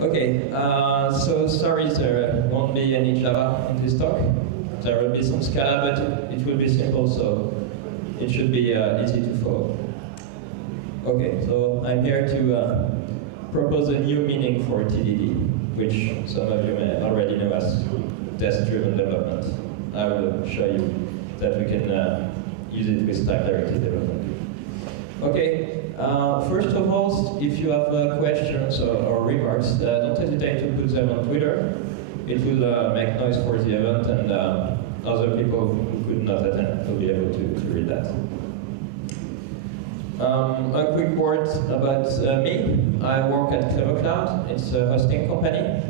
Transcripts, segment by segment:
Okay, so sorry there won't be any Java in this talk. There will be some Scala, but it will be simple, so it should be easy to follow. Okay, so I'm here to propose a new meaning for TDD, which some of you may already know as test-driven development. I will show you that we can use it with time-directed development. Okay, first of all, if you have questions or remarks, don't hesitate to put them on Twitter. It will make noise for the event, and other people who could not attend will be able to read that. A quick word about me. I work at Cloud. It's a hosting company.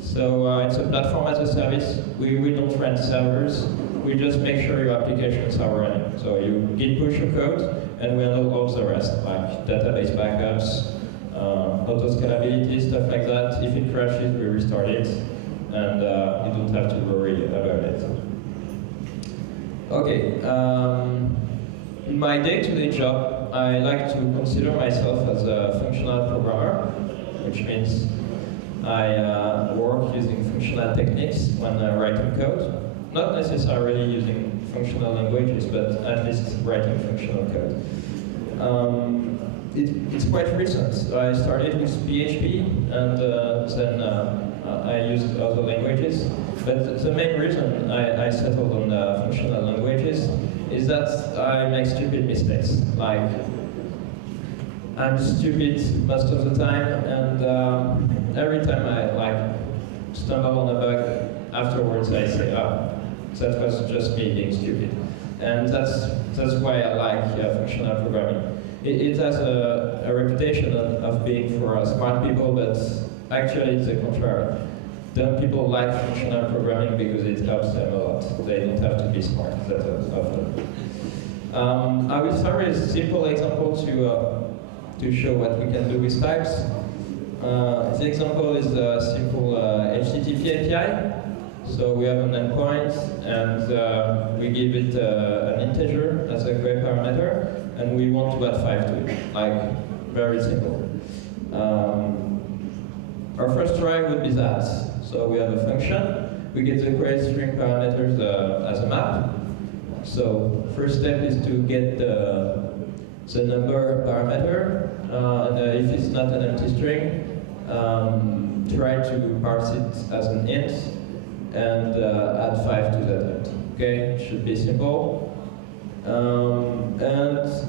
So it's a platform as a service. We don't rent servers. We just make sure your applications are running. So you git push your code, and we handle all the rest, like database backups, auto scalability, stuff like that. If it crashes, we restart it, and you don't have to worry about it. Okay, in my day-to-day job, I like to consider myself as a functional programmer, which means I work using functional techniques when writing code. Not necessarily using functional languages, but at least writing functional code. It's quite recent. I started with PHP, and then I used other languages. But the main reason I settled on functional languages is that I make stupid mistakes. Like, I'm stupid most of the time, and every time I stumble on a bug, afterwards I say, oh, that was just me being stupid. And that's why I like functional programming. It has a reputation of being for smart people, but actually it's the contrary. Dumb people like functional programming because it helps them a lot. They don't have to be smart that often. I will start with a simple example to show what we can do with types. The example is a simple HTTP API. So we have an endpoint, and we give it an integer as a query parameter, and we want to add 5 to it, like very simple. Our first try would be that. So we have a function, we get the query string parameters as a map. So first step is to get the number parameter, and if it's not an empty string, try to parse it as an int, and add 5 to that int. Okay, it should be simple. And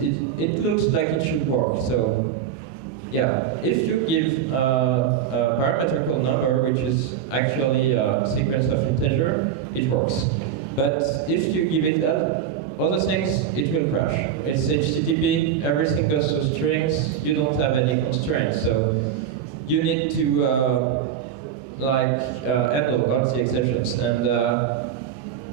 it looks like it should work. So yeah, if you give a parametrical number, which is actually a sequence of integer, it works. But if you give it other things, it will crash. It's HTTP, everything goes to strings, you don't have any constraints. So you need to handle all the exceptions. And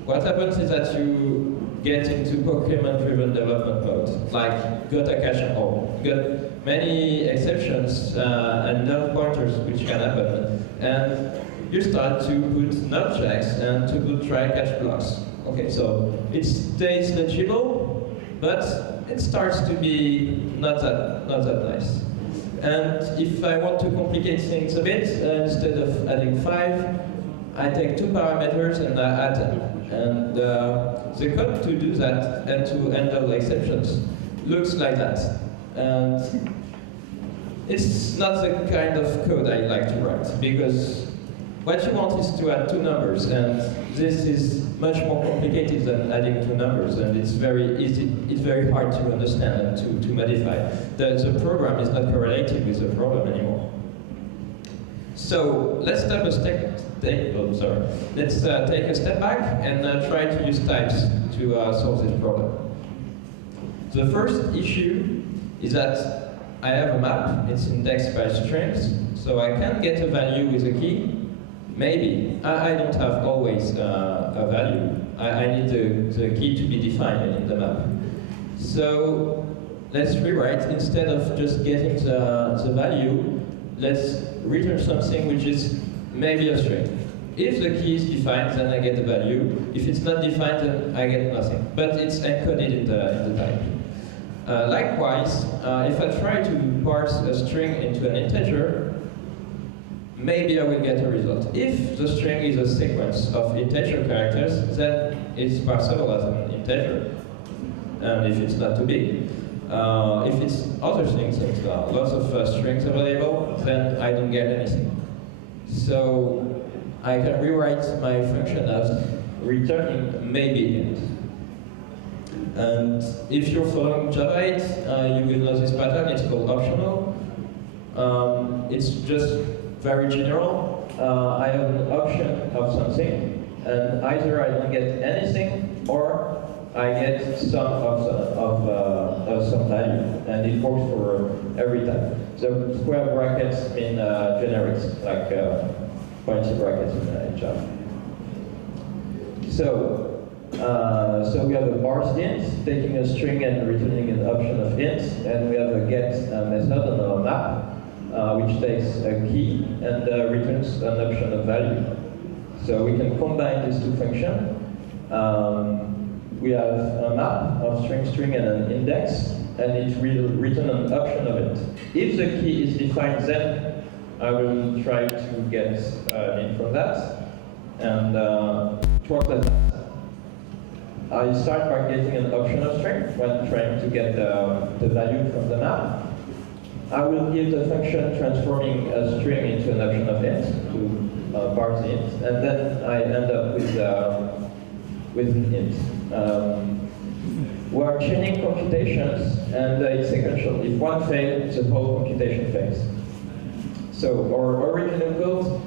what happens is that you get into Pokemon-driven development mode, like got a cache and all. You got many exceptions and null pointers which can happen. And you start to put null checks and to put try-catch blocks. Okay, so it stays legible, but it starts to be not that nice. And if I want to complicate things a bit, instead of adding 5, I take 2 parameters and I add them. And the code to do that and to handle exceptions looks like that. And it's not the kind of code I like to write, because what you want is to add 2 numbers, and this is much more complicated than adding 2 numbers, and it's very easy, it's very hard to understand and to modify. The program is not correlated with the problem anymore. So let's take a step back and try to use types to solve this problem. The first issue is that I have a map, it's indexed by strings, so I can get a value with a key. Maybe. I don't have always a value. I need the key to be defined in the map. So let's rewrite. Instead of just getting the value, let's return something which is maybe a string. If the key is defined, then I get the value. If it's not defined, then I get nothing. But it's encoded in the type. Likewise, if I try to parse a string into an integer, maybe I will get a result. If the string is a sequence of integer characters, then it's parsable as an integer, and if it's not too big. If it's other things, like lots of strings available, then I don't get anything. So I can rewrite my function as returning maybe int. And if you're following Java 8, you will know this pattern. It's called optional. It's just very general. I have an option of something, and either I don't get anything or I get some of some value, and it works for every time. So square brackets mean generics, like pointy brackets in Java. So we have a parse int, taking a string and returning an option of int, and we have a get method on our map, which takes a key and returns an option of value. So we can combine these two functions. We have a map of string and an index, and it will return an option of it. If the key is defined, then I will try to get an int from that, and work that. I start by getting an option of string when trying to get the value from the map. I will give the function transforming a string into an option of int to parse int, and then I end up with an int. We are chaining computations, and it's sequential. If one fails, the whole computation fails. So our original code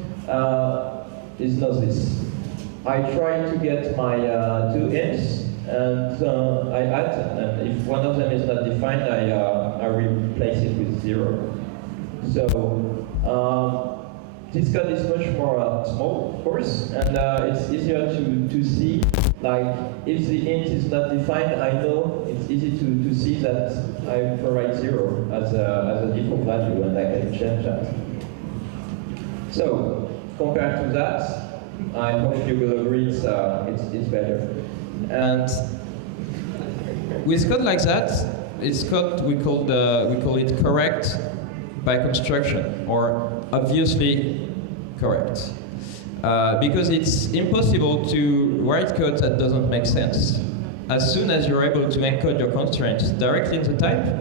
is not this. I try to get my two ints, and I add them. And if one of them is not defined, I replace it with 0. So this code is much more small, of course, and it's easier to see. Like, if the int is not defined, I know it's easy to see that I provide 0 as a default value, and I can change that. So, compared to that, I hope you will agree it's better. And with code like that, it's code we call it correct by construction, or obviously correct. Because it's impossible to write code that doesn't make sense. As soon as you're able to encode your constraints directly in the type,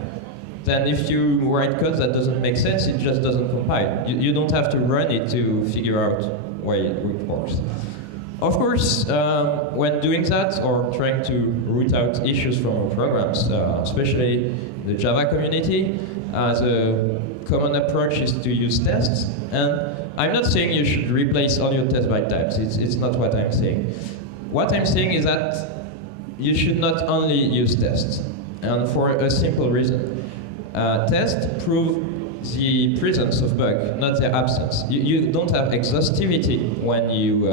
then if you write code that doesn't make sense, it just doesn't compile. You don't have to run it to figure out why it works. Of course, when doing that, or trying to root out issues from our programs, especially the Java community, the common approach is to use tests. And I'm not saying you should replace all your tests by types. It's not what I'm saying. What I'm saying is that you should not only use tests, and for a simple reason. Tests prove the presence of bug, not their absence. You don't have exhaustivity when you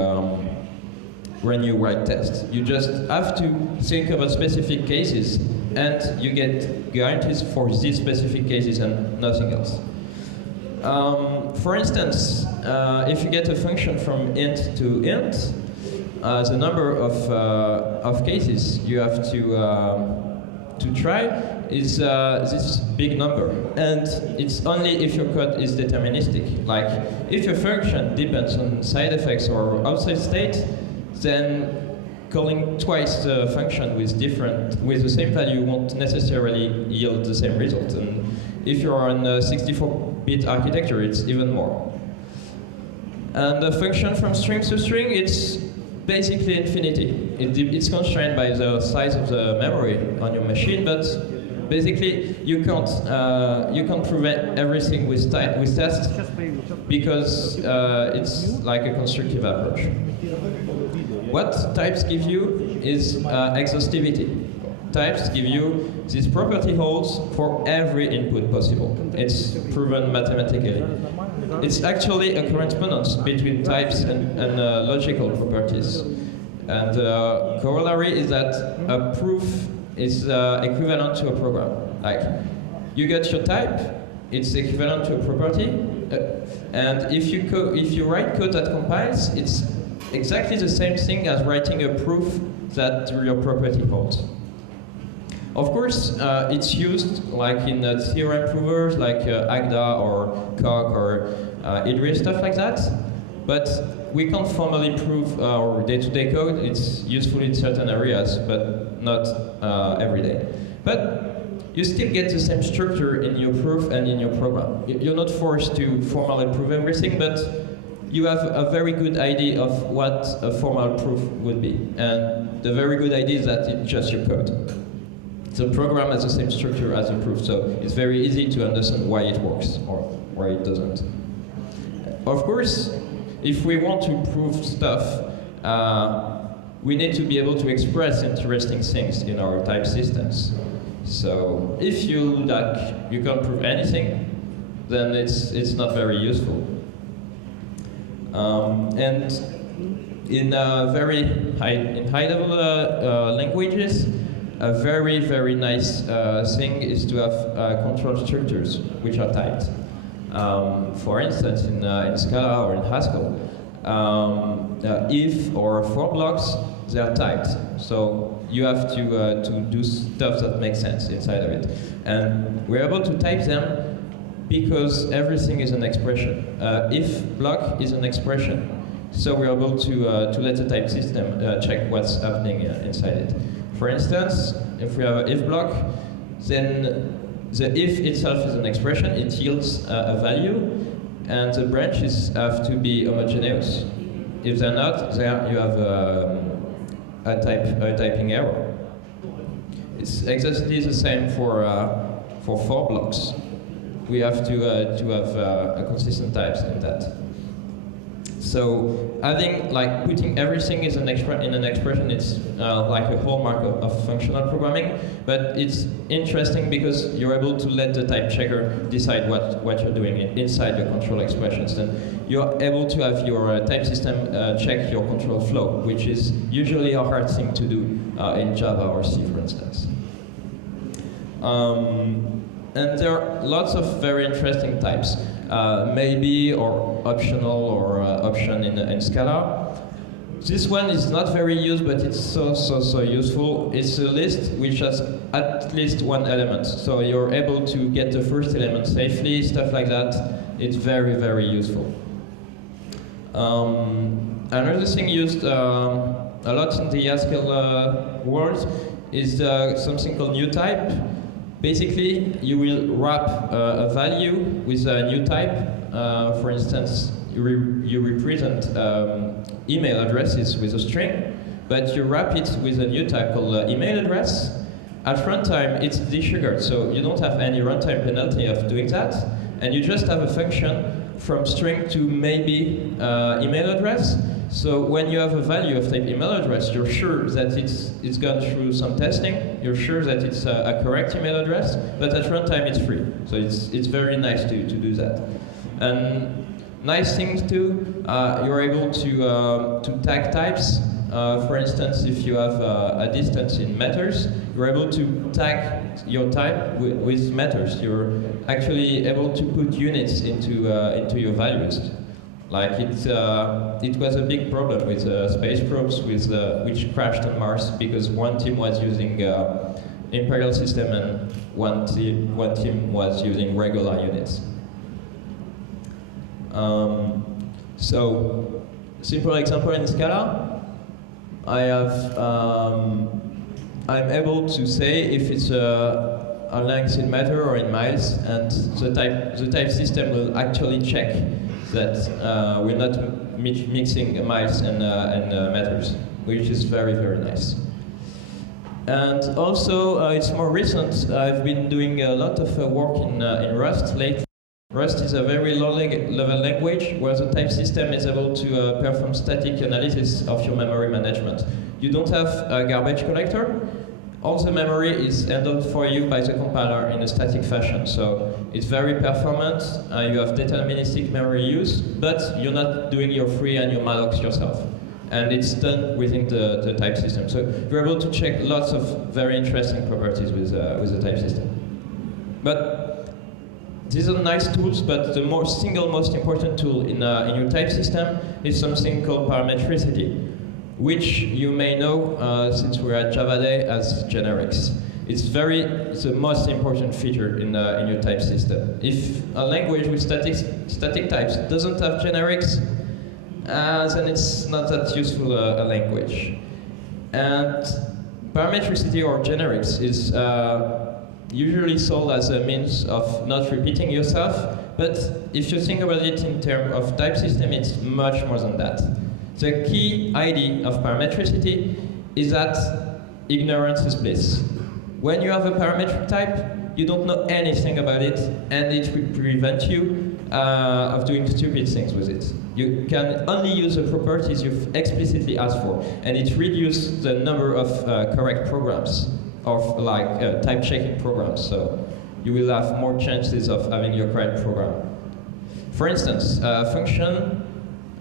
write tests. You just have to think about specific cases, and you get guarantees for these specific cases and nothing else. For instance, if you get a function from int to int, the number of cases you have to try is this big number, and it's only if your code is deterministic. Like, if your function depends on side effects or outside state, then calling twice the function with the same value won't necessarily yield the same result. And if you're on a 64-bit architecture, it's even more. And the function from string to string, it's basically infinity. It's constrained by the size of the memory on your machine, but basically you can't prevent everything with tests, because it's like a constructive approach. What types give you is exhaustivity. Types give you this property holds for every input possible. It's proven mathematically. It's actually a correspondence between types and logical properties. And the corollary is that a proof is equivalent to a program. Like, you get your type, it's equivalent to a property, and if you write code that compiles, it's exactly the same thing as writing a proof that your property holds. Of course, it's used like in theorem provers like Agda or Coq or Idris, stuff like that. But we can't formally prove our day-to-day code. It's useful in certain areas, but not every day. But you still get the same structure in your proof and in your program. You're not forced to formally prove everything, but you have a very good idea of what a formal proof would be. And the very good idea is that it's just your code. The program has the same structure as the proof, so it's very easy to understand why it works or why it doesn't. Of course, if we want to prove stuff, we need to be able to express interesting things in our type systems. So if you can't prove anything, then it's not very useful. And in high-level languages, a very, very nice thing is to have control structures which are typed. For instance, in Scala or in Haskell, if or for blocks, they are typed. So you have to do stuff that makes sense inside of it. And we're able to type them because everything is an expression. If block is an expression, so we're able to let the type system check what's happening inside it. For instance, if we have an if block, then the if itself is an expression, it yields a value, and the branches have to be homogeneous. If they're not, there you have a typing error. It's exactly the same for blocks. We have to have a consistent types in that. So putting everything in an expression, it's like a hallmark of functional programming. But it's interesting because you're able to let the type checker decide what you're doing inside your control expressions. Then you're able to have your type system check your control flow, which is usually a hard thing to do in Java or C, for instance. And there are lots of very interesting types. Maybe or optional or option in Scala. This one is not very used, but it's so useful. It's a list which has at least one element. So you're able to get the first element safely, stuff like that. It's very, very useful. Another thing used a lot in the Haskell world is something called new type. Basically, you will wrap a value with a new type. For instance, you represent email addresses with a string, but you wrap it with a new type called email address. At runtime, it's desugared, so you don't have any runtime penalty of doing that, and you just have a function from string to maybe email address. So when you have a value of type email address, you're sure that it's gone through some testing. You're sure that it's a correct email address, but at runtime it's free. So it's very nice to do that. And nice things too, you're able to tag types. For instance, if you have a distance in meters, you're able to tag your type with meters. You're actually able to put units into your values. Like it was a big problem with space probes which crashed on Mars because one team was using imperial system and one team was using regular units. So, simple example in Scala, I'm able to say if it's a length in meter or in miles, and the type system will actually check that we're not mixing miles and meters, which is very, very nice. And also, it's more recent. I've been doing a lot of work in Rust lately. Rust is a very low-level language where the type system is able to perform static analysis of your memory management. You don't have a garbage collector. All the memory is handled for you by the compiler in a static fashion. So it's very performant. You have deterministic memory use, but you're not doing your free and your mallocs yourself. And it's done within the type system. So you're able to check lots of very interesting properties with the type system. But these are nice tools, but the single most important tool in your type system is something called parametricity, which you may know since we're at JavaDay as generics. It's the most important feature in your type system. If a language with static types doesn't have generics, then it's not that useful a language. And parametricity or generics is usually sold as a means of not repeating yourself, but if you think about it in terms of type system, it's much more than that. The key idea of parametricity is that ignorance is bliss. When you have a parametric type, you don't know anything about it, and it will prevent you of doing stupid things with it. You can only use the properties you've explicitly asked for, and it reduces the number of correct programs, of like type checking programs. So you will have more chances of having your correct program. For instance, a function.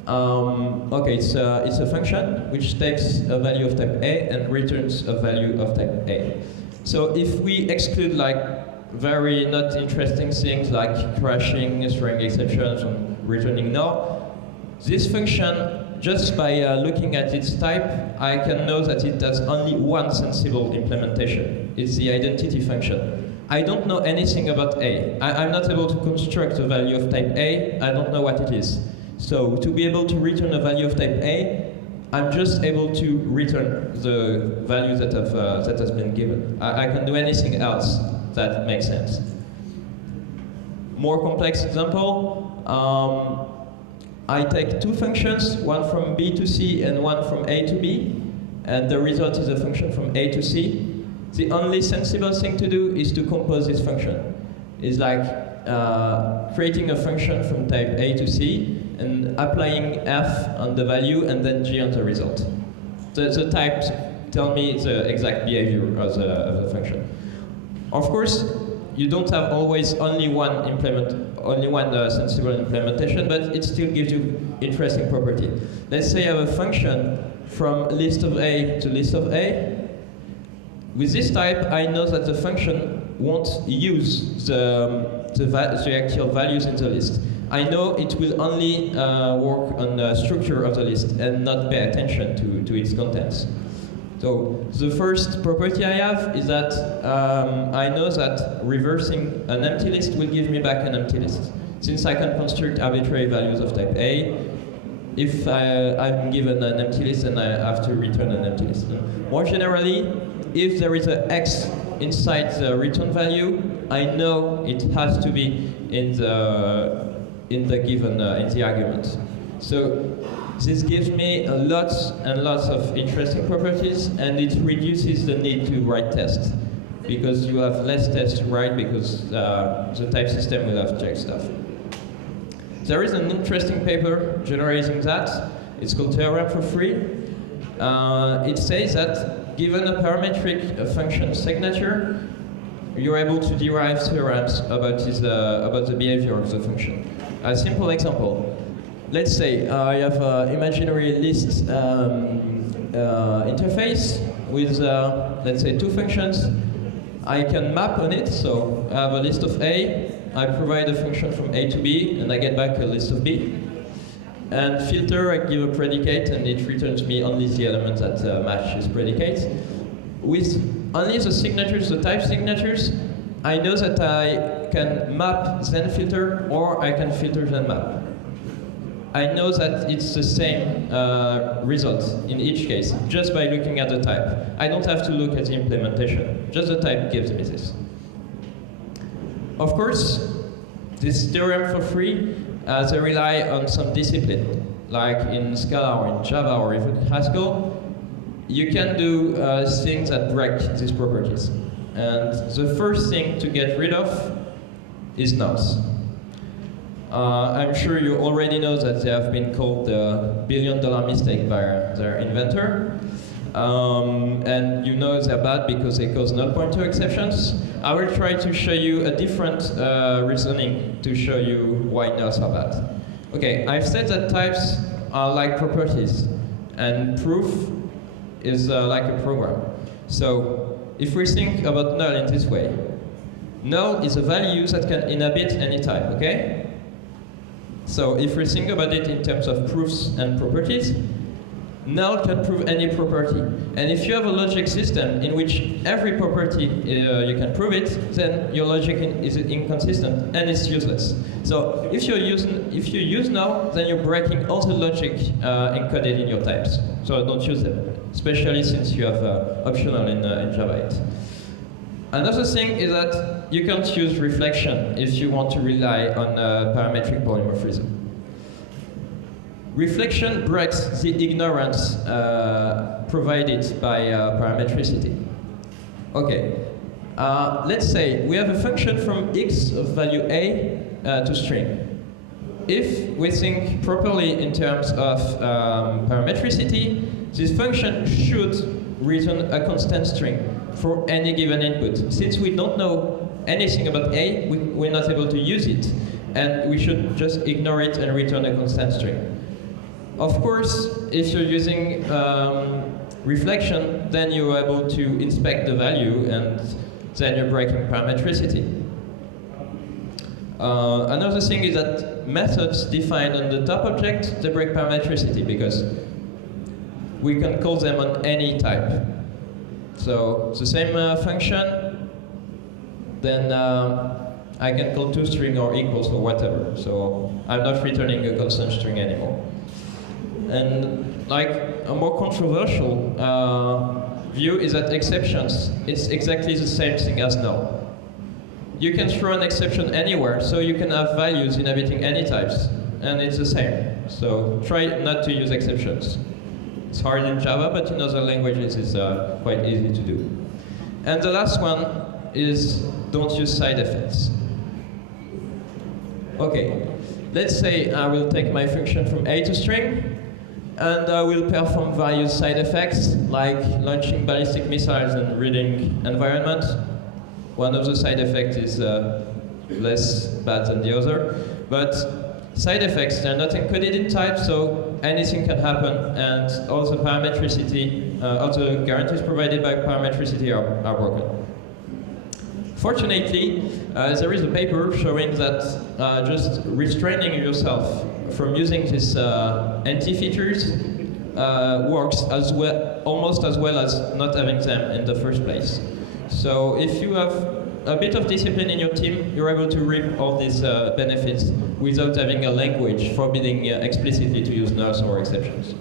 It's a function which takes a value of type A and returns a value of type A. So if we exclude like very not interesting things like crashing, throwing exceptions, and returning null, this function, just by looking at its type, I can know that it has only one sensible implementation. It's the identity function. I don't know anything about A. I'm not able to construct a value of type A. I don't know what it is. So to be able to return a value of type A, I'm just able to return the value that has been given. I can do anything else that makes sense. More complex example, I take two functions, one from B to C and one from A to B, and the result is a function from A to C. The only sensible thing to do is to compose this function. It's like creating a function from type A to C, and applying f on the value and then g on the result. The types tell me the exact behavior of the function. Of course, you don't have always only one sensible implementation, but it still gives you interesting property. Let's say I have a function from list of A to list of A. With this type, I know that the function won't use the actual values in the list. I know it will only work on the structure of the list and not pay attention to its contents. So the first property I have is that I know that reversing an empty list will give me back an empty list. Since I can construct arbitrary values of type A, if I'm given an empty list, then I have to return an empty list. More generally, if there is an X inside the return value, I know it has to be in the argument. So this gives me lots and lots of interesting properties, and it reduces the need to write tests, because you have less tests to write because the type system will have checked stuff. There is an interesting paper generating that. It's called Theorem for Free. It says that given a parametric function signature, you're able to derive theorems about the behavior of the function. A simple example. Let's say I have an imaginary list interface with, let's say, two functions. I can map on it, so I have a list of A. I provide a function from A to B, and I get back a list of B. And filter, I give a predicate, and it returns me only the element that matches predicate. With only the signatures, the type signatures, I know that I can map then filter, or I can filter then map. I know that it's the same result in each case, just by looking at the type. I don't have to look at the implementation, just the type gives me this. Of course, this theorem for free, they rely on some discipline, like in Scala or in Java or even Haskell. You can do things that break these properties. And the first thing to get rid of is nulls. I'm sure you already know that they have been called the billion-dollar mistake by their inventor. And you know they're bad because they cause null pointer exceptions. I will try to show you a different reasoning to show you why nulls are bad. Okay, I've said that types are like properties, and proof is like a program. So if we think about null in this way, null is a value that can inhabit any type, okay? So if we think about it in terms of proofs and properties, null can prove any property. And if you have a logic system in which every property you can prove it, then your logic is inconsistent and it's useless. So if you use null, then you're breaking all the logic encoded in your types. So don't use them, especially since you have optional in Java 8. Another thing is that you can't use reflection if you want to rely on parametric polymorphism. Reflection breaks the ignorance provided by parametricity. Okay, let's say we have a function from x of value a to string. If we think properly in terms of parametricity, this function should return a constant string for any given input. Since we don't know anything about a, we're not able to use it, and we should just ignore it and return a constant string. Of course, if you're using reflection, then you're able to inspect the value, and then you're breaking parametricity. Another thing is that methods defined on the top object, they break parametricity because we can call them on any type. So the same function, then I can call toString or equals or whatever. So I'm not returning a constant string anymore. And like a more controversial view is that exceptions, it's exactly the same thing as null. You can throw an exception anywhere, so you can have values inhabiting any types, and it's the same. So try not to use exceptions. It's hard in Java, but in other languages it's quite easy to do. And the last one is don't use side effects. Okay, let's say I will take my function from a to string, and I will perform various side effects, like launching ballistic missiles and reading environment. One of the side effects is less bad than the other, but side effects, they're not encoded in type, so anything can happen, and all the parametricity, all the guarantees provided by parametricity are broken. Fortunately, there is a paper showing that just restraining yourself from using these anti-features works as well, almost as well as not having them in the first place. So if you have a bit of discipline in your team, you're able to reap all these benefits without having a language forbidding explicitly to use nulls or exceptions.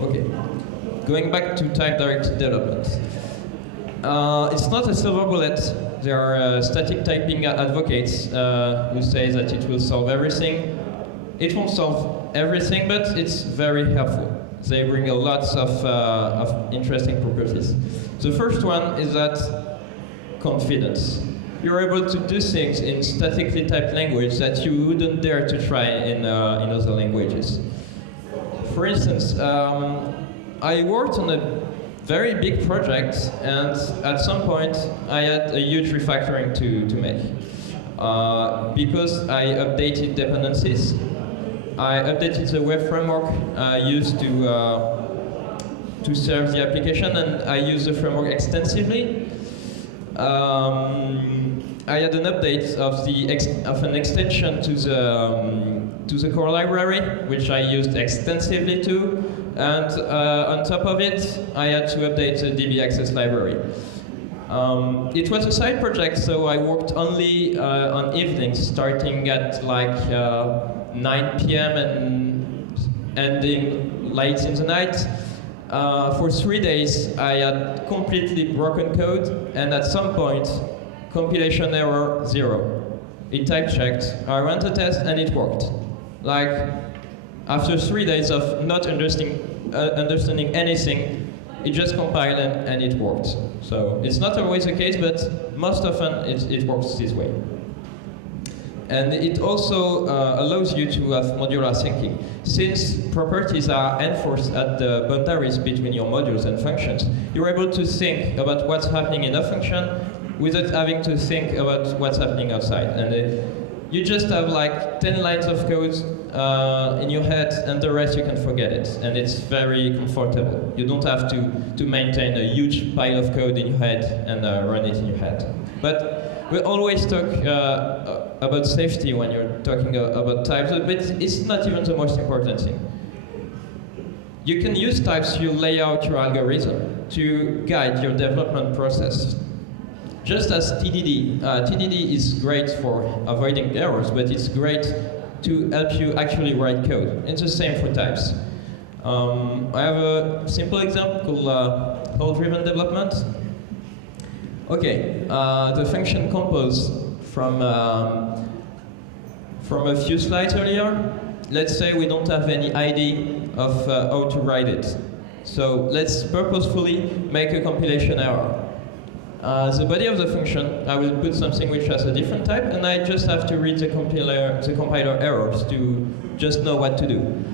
Okay, going back to type-directed development. It's not a silver bullet. There are static typing advocates who say that it will solve everything. It won't solve everything, but it's very helpful. They bring a lot of interesting properties. The first one is that confidence. You're able to do things in statically typed language that you wouldn't dare to try in other languages. For instance, I worked on a very big project, and at some point I had a huge refactoring to make. Because I updated dependencies, I updated the web framework I used to serve the application, and I used the framework extensively. I had an update of an extension to the core library, which I used extensively too, and on top of it, I had to update the DB access library. It was a side project, so I worked only on evenings, starting at like 9 p.m. and ending late in the night. For 3 days, I had completely broken code, and at some point, compilation error 0. It type checked, I ran the test, and it worked. Like, after 3 days of not understanding anything, it just compiled and it worked. So it's not always the case, but most often it works this way. And it also allows you to have modular thinking. Since properties are enforced at the boundaries between your modules and functions, you're able to think about what's happening in a function without having to think about what's happening outside. And you just have like 10 lines of code in your head, and the rest you can forget it. And it's very comfortable. You don't have to maintain a huge pile of code in your head and run it in your head. But we always talk about safety when you're talking about types, but it's not even the most important thing. You can use types to lay out your algorithm to guide your development process. Just as TDD. TDD is great for avoiding errors, but it's great to help you actually write code. It's the same for types. I have a simple example called call-driven development. Okay, the function compose from a few slides earlier. Let's say we don't have any idea of how to write it. So let's purposefully make a compilation error. The body of the function, I will put something which has a different type, and I just have to read the compiler errors to just know what to do.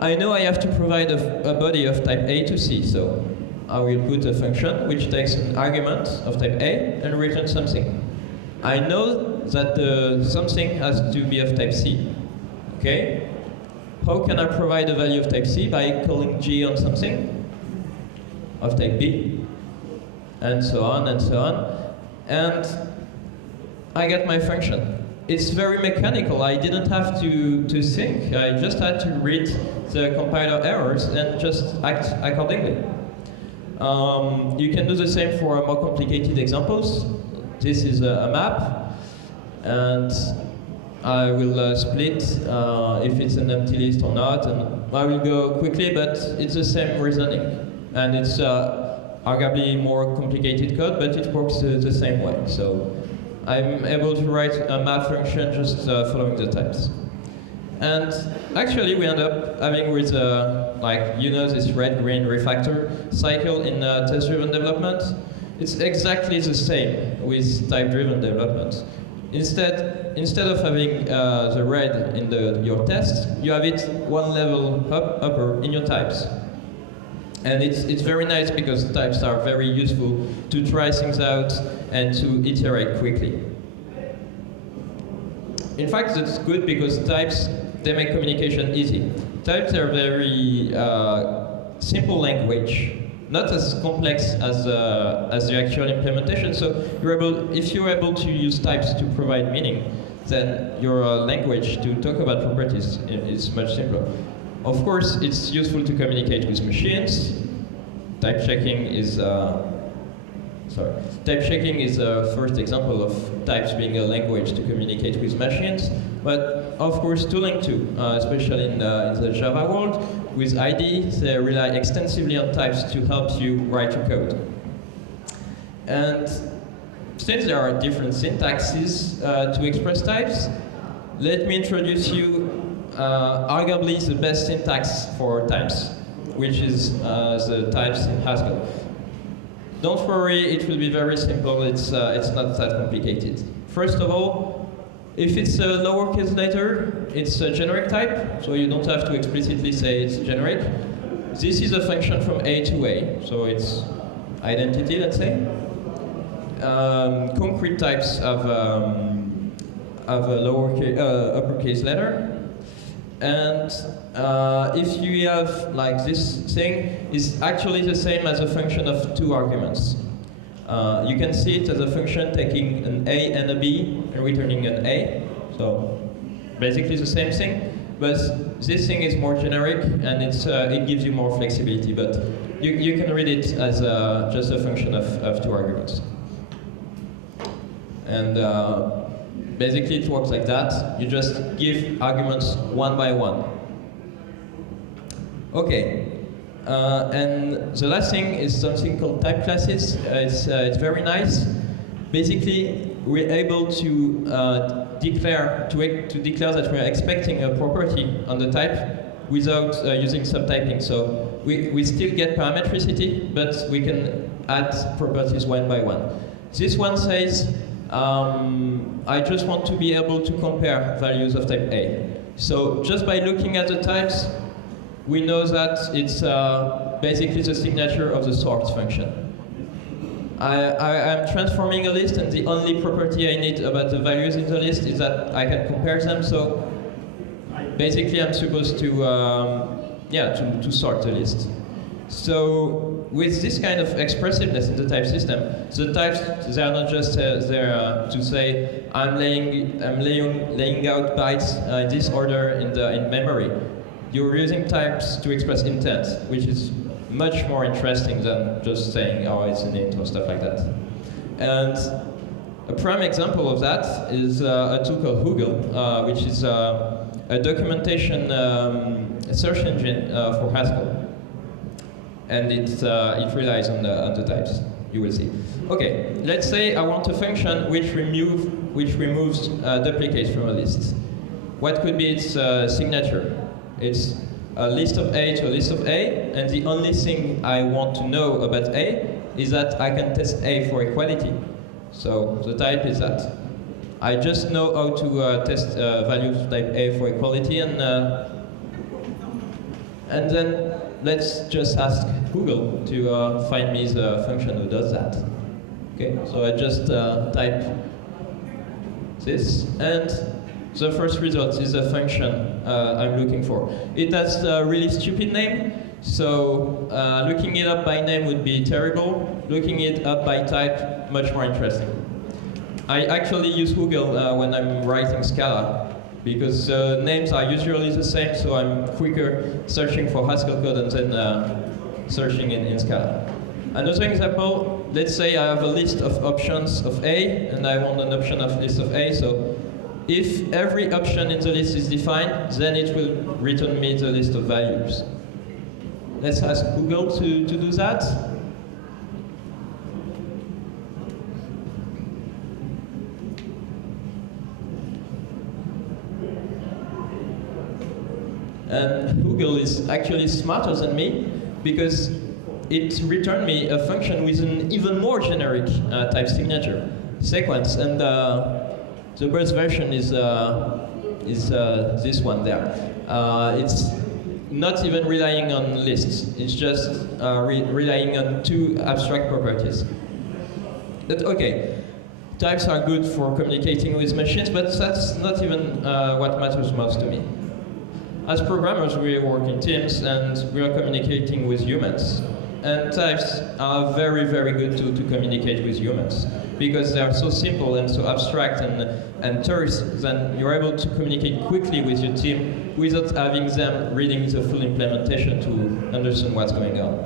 I know I have to provide a body of type A to C, so I will put a function which takes an argument of type A and returns something. I know that the something has to be of type C. Okay? How can I provide a value of type C? By calling G on something of type B, and so on and so on. And I get my function. It's very mechanical. I didn't have to think. I just had to read the compiler errors and just act accordingly. You can do the same for more complicated examples. This is a map, and I will split if it's an empty list or not, and I will go quickly, but it's the same reasoning. And it's arguably more complicated code, but it works the same way. So I'm able to write a map function just following the types. And actually we end up having with, this red-green refactor cycle in test-driven development. It's exactly the same with type-driven development. Instead of having the red in your test, you have it one level upper in your types. And it's very nice because types are very useful to try things out and to iterate quickly. In fact, that's good because types, they make communication easy. Types are very simple language, not as complex as the actual implementation. So if you're able to use types to provide meaning, then your language to talk about properties is much simpler. Of course, it's useful to communicate with machines. Type checking is a first example of types being a language to communicate with machines. But of course, tooling too, especially in the Java world, with IDE, they rely extensively on types to help you write your code. And since there are different syntaxes to express types, let me introduce you arguably the best syntax for types, which is the types in Haskell. Don't worry, it will be very simple. It's not that complicated. First of all, if it's a lowercase letter, it's a generic type, so you don't have to explicitly say it's generic. This is a function from A to A, so it's identity, let's say. Concrete types have a uppercase letter. And if you have like this thing, is actually the same as a function of two arguments. You can see it as a function taking an A and a B and returning an A. So basically the same thing, but this thing is more generic and it gives you more flexibility. But you can read it as just a function of two arguments. And basically it works like that. You just give arguments one by one. Okay. And the last thing is something called type classes. It's very nice. Basically, we're able to declare that we're expecting a property on the type without using subtyping. So we still get parametricity, but we can add properties one by one. This one says, I just want to be able to compare values of type A. So just by looking at the types, we know that it's basically the signature of the sort function. I'm transforming a list, and the only property I need about the values in the list is that I can compare them. So basically, I'm supposed to to sort the list. So with this kind of expressiveness in the type system, the types, they are not just there to say I'm laying out bytes in this order in memory. you're using types to express intent, which is much more interesting than just saying, oh, it's an int or stuff like that. And a prime example of that is a tool called Google, which is a documentation search engine for Haskell. And it relies on the types, you will see. Okay, let's say I want a function which removes duplicates from a list. What could be its signature? It's a list of A to a list of A, and the only thing I want to know about A is that I can test A for equality. So the type is that. I just know how to test values of type A for equality, and then let's just ask Google to find me the function who does that. Okay, so I just type this, and the first result is the function I'm looking for. It has a really stupid name, so looking it up by name would be terrible. Looking it up by type, much more interesting. I actually use Google when I'm writing Scala, because names are usually the same, so I'm quicker searching for Haskell code and then searching in Scala. Another example, let's say I have a list of options of A, and I want an option of list of A, so if every option in the list is defined, then it will return me the list of values. Let's ask Google to do that. And Google is actually smarter than me, because it returned me a function with an even more generic type signature, sequence, and the best version is this one there. It's not even relying on lists, it's just relying on two abstract properties. But okay, types are good for communicating with machines, but that's not even what matters most to me. As programmers, we work in teams and we are communicating with humans. And types are very, very good to communicate with humans, because they are so simple and so abstract and terse that you're able to communicate quickly with your team without having them reading the full implementation to understand what's going on.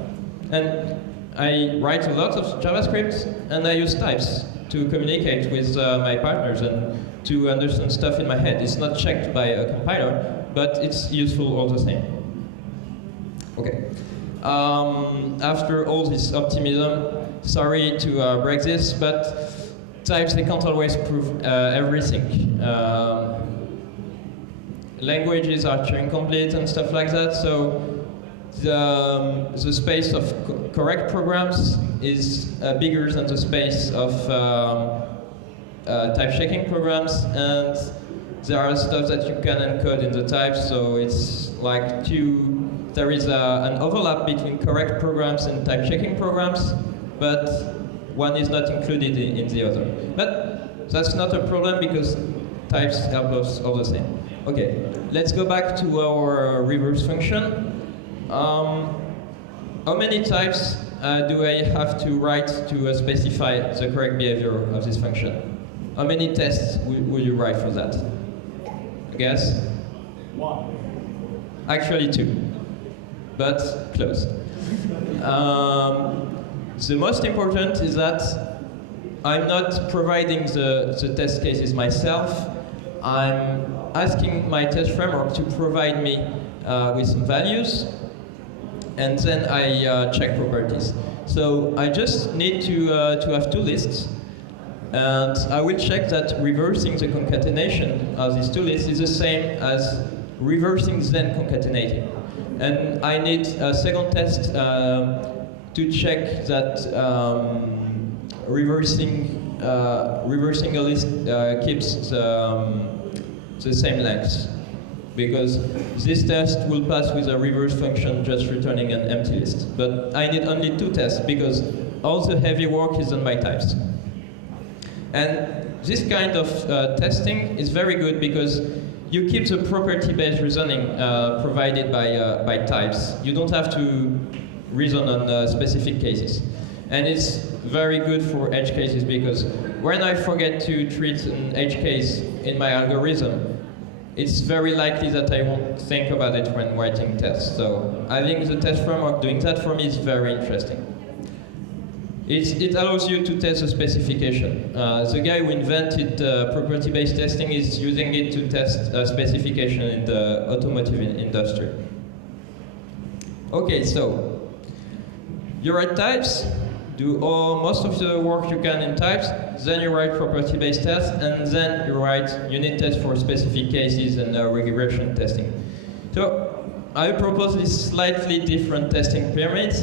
And I write a lot of JavaScript, and I use types to communicate with my partners and to understand stuff in my head. It's not checked by a compiler, but it's useful all the same. Okay. After all this optimism, sorry to break this, but types, they can't always prove everything. Languages are Turing complete and stuff like that, so the space of correct programs is bigger than the space of type checking programs, and there are stuff that you can encode in the types, so it's like there is an overlap between correct programs and type checking programs, but one is not included in the other. But that's not a problem, because types help us all the same. Okay, let's go back to our reverse function. How many types do I have to write to specify the correct behavior of this function? How many tests would you write for that? I guess? 1. Actually 2, but close. The most important is that I'm not providing the test cases myself. I'm asking my test framework to provide me with some values, and then I check properties. So I just need to have 2 lists, and I will check that reversing the concatenation of these 2 lists is the same as reversing then concatenating. And I need a second test to check that reversing a list keeps the same length, because this test will pass with a reverse function just returning an empty list. But I need only 2 tests, because all the heavy work is done by types. And this kind of testing is very good, because you keep the property-based reasoning provided by types. You don't have to reason on specific cases. And it's very good for edge cases, because when I forget to treat an edge case in my algorithm, it's very likely that I won't think about it when writing tests. So having the test framework doing that for me is very interesting. It allows you to test the specification. The guy who invented property-based testing is using it to test a specification in the automotive industry. Okay, so you write types, do most of the work you can in types, then you write property-based tests, and then you write unit tests for specific cases and regression testing. So I propose this slightly different testing pyramid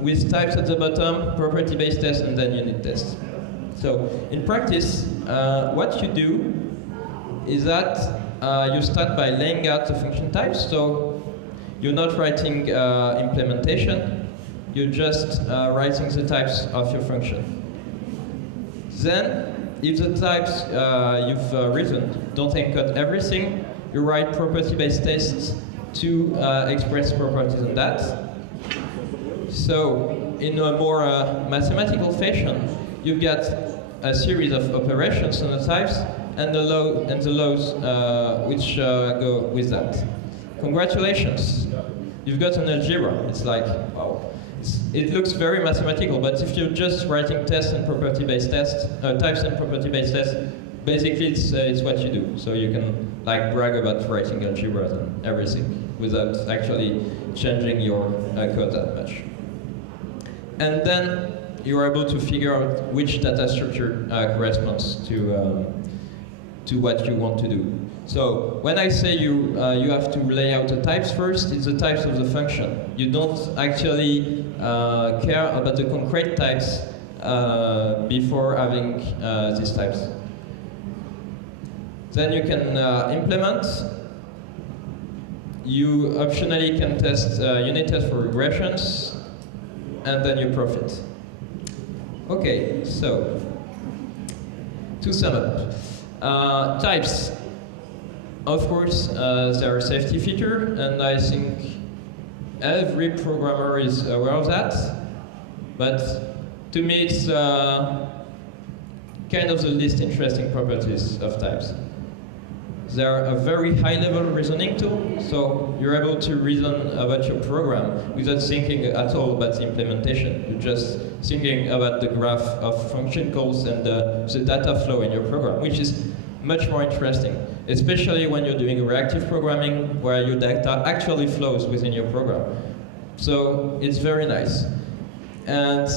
with types at the bottom, property-based tests, and then unit tests. So in practice, what you do is that you start by laying out the function types. So you're not writing implementation, you're just writing the types of your function. Then, if the types you've written don't encode everything, you write property-based tests to express properties on that. So, in a more mathematical fashion, you've got a series of operations on the types and the laws which go with that. Congratulations, you've got an algebra. It's like, wow. It looks very mathematical, but if you're just writing tests and property-based tests, types and property-based tests, basically it's what you do. So you can like brag about writing algebra and everything without actually changing your code that much. And then you're able to figure out which data structure corresponds to what you want to do. So when I say you have to lay out the types first, it's the types of the function. You don't actually care about the concrete types before having these types. Then you can implement. You optionally can test unit tests for regressions, and then you profit. Okay, so to sum up, types. Of course, they're a safety feature, and I think every programmer is aware of that. But to me, it's kind of the least interesting properties of types. They're a very high-level reasoning tool, so you're able to reason about your program without thinking at all about the implementation. You're just thinking about the graph of function calls and the data flow in your program, which is much more interesting, especially when you're doing reactive programming where your data actually flows within your program. So it's very nice. And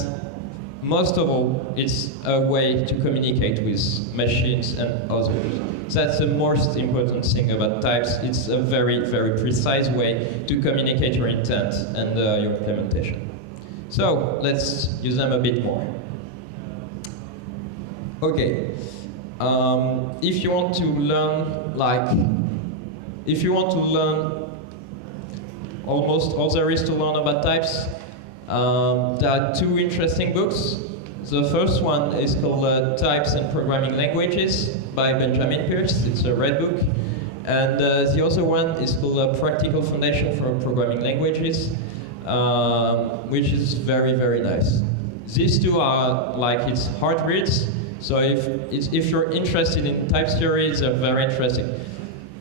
most of all, it's a way to communicate with machines and others. That's the most important thing about types. It's a very, very precise way to communicate your intent and your implementation. So let's use them a bit more. Okay. If you want to learn, almost all there is to learn about types, there are two interesting books. The first one is called Types and Programming Languages by Benjamin Pierce. It's a red book. And the other one is called Practical Foundation for Programming Languages, which is very, very nice. These two are it's hard reads. So if you're interested in types theories, they're very interesting.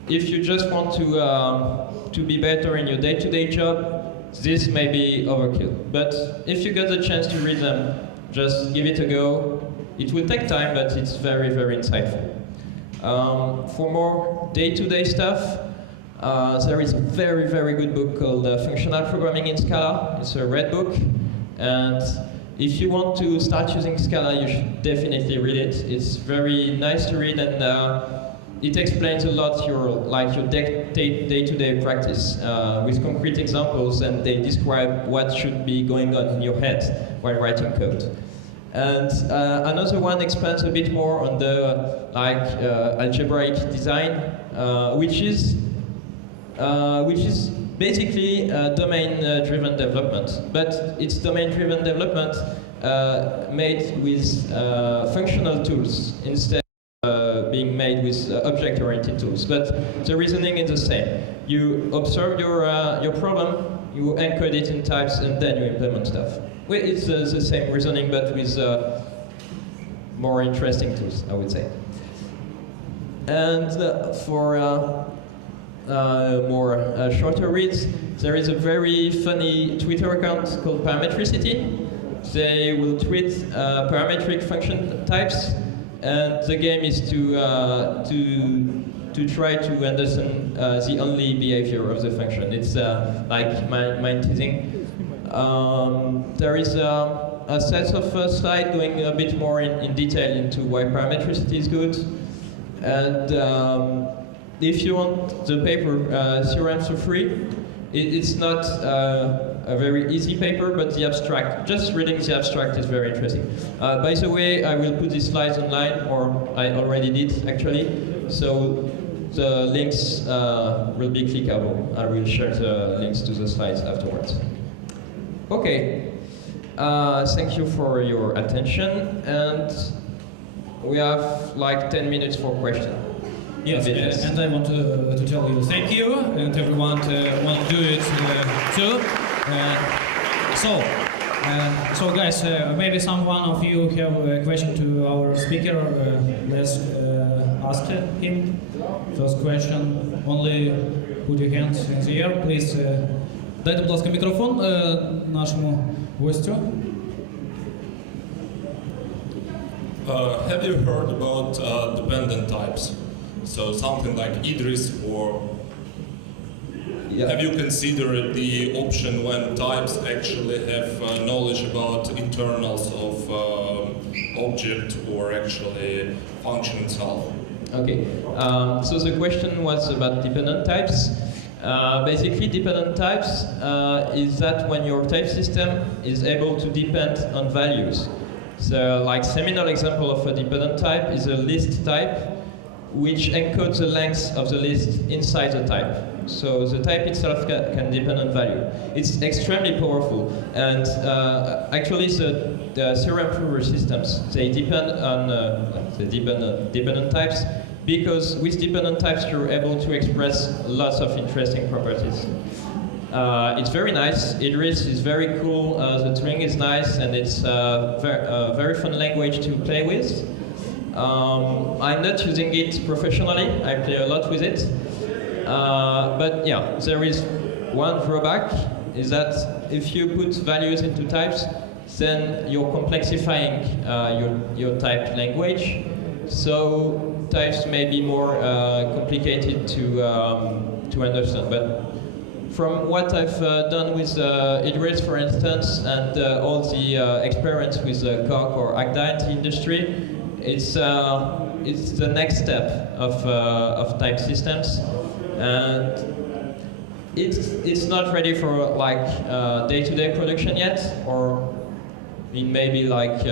If you just want to be better in your day-to-day job, this may be overkill. But if you get the chance to read them, just give it a go. It will take time, but it's very, very insightful. For more day-to-day stuff, there is a very, very good book called Functional Programming in Scala. It's a red book. And if you want to start using Scala, you should definitely read it. It's very nice to read, and it explains a lot your day-to-day practice with concrete examples, and they describe what should be going on in your head while writing code. And another one expands a bit more on the algebraic design, which is basically domain-driven development, but it's domain-driven development made with functional tools instead of being made with object-oriented tools. But the reasoning is the same. You observe your problem, you encode it in types, and then you implement stuff. Well, it's the same reasoning, but with more interesting tools, I would say. And for more shorter reads, there is a very funny Twitter account called Parametricity. They will tweet parametric function types, and the game is to try to understand the only behavior of the function. It's like mind teasing. There is a set of slides going a bit more in detail into why parametricity is good. And if you want the paper theorems for free, it's not a very easy paper, but the abstract, just reading the abstract is very interesting. By the way, I will put these slides online, or I already did actually, so the links will be clickable. I will share the links to the slides afterwards. Okay, thank you for your attention, and we have like 10 minutes for questions. Yes, and I want to tell you thank you, and everyone want to do it too. So guys, maybe someone of you have a question to our speaker. Let's ask him. First question. Only put your hands in the air, please. Дайте, будь ласка, мікрофон нашому гостю. Have you heard about dependent types? So something like Idris, or have you considered the option when types actually have knowledge about internals of object or actually function itself? Okay, so the question was about dependent types. Basically, dependent types is that when your type system is able to depend on values. So, like seminal example of a dependent type is a list type, which encodes the length of the list inside the type. So the type itself can depend on value. It's extremely powerful, and actually the theorem prover systems, they depend on dependent types, because with dependent types you're able to express lots of interesting properties. It's very nice. Idris is very cool. The Turing is nice, and it's a very fun language to play with. I'm not using it professionally. I play a lot with it. But yeah, there is one drawback, is that if you put values into types, then you're complexifying your type language. So types may be more complicated to understand. But from what I've done with Idris, for instance, and all the experience with Cork or Agda in the industry, it's the next step of type systems, and it's not ready for like day-to-day production yet, or in maybe like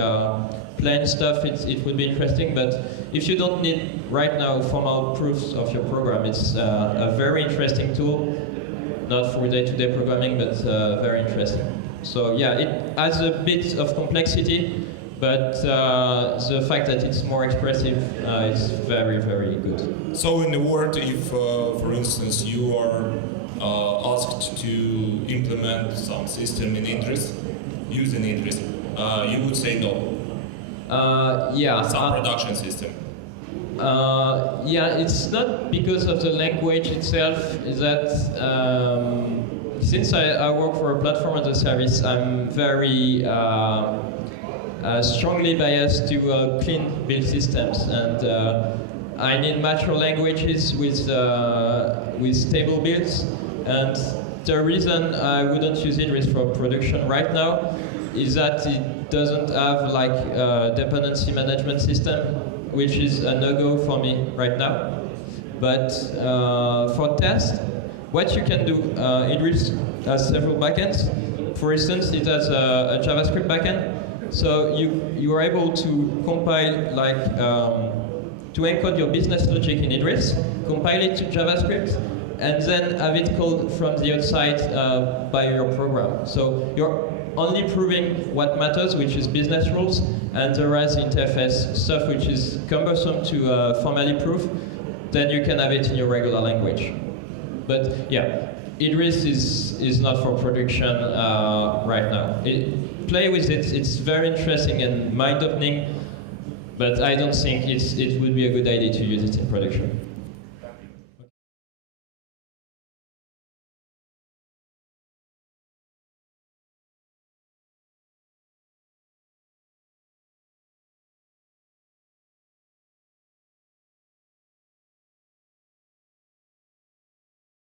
plain stuff. It would be interesting, but if you don't need right now formal proofs of your program, it's a very interesting tool, not for day-to-day programming, but very interesting. So yeah, it adds a bit of complexity. But the fact that it's more expressive is very, very good. So in a word, if, for instance, you are asked to implement some system in Idris, using Idris, you would say no? Yeah. Some production system? Yeah, it's not because of the language itself. Is that since I work for a platform as a service, I'm very strongly biased to clean build systems, and I need mature languages with stable builds. And the reason I wouldn't use Idris for production right now is that it doesn't have like a dependency management system, which is a no-go for me right now. But for test, what you can do, Idris has several backends. For instance, it has a JavaScript backend. So you are able to compile, like, to encode your business logic in Idris, compile it to JavaScript, and then have it called from the outside by your program. So you're only proving what matters, which is business rules, and the rest interface stuff, which is cumbersome to formally prove. Then you can have it in your regular language. But yeah, Idris is not for production right now. Play with it, it's very interesting and mind-opening, But I don't think it would be a good idea to use it in production.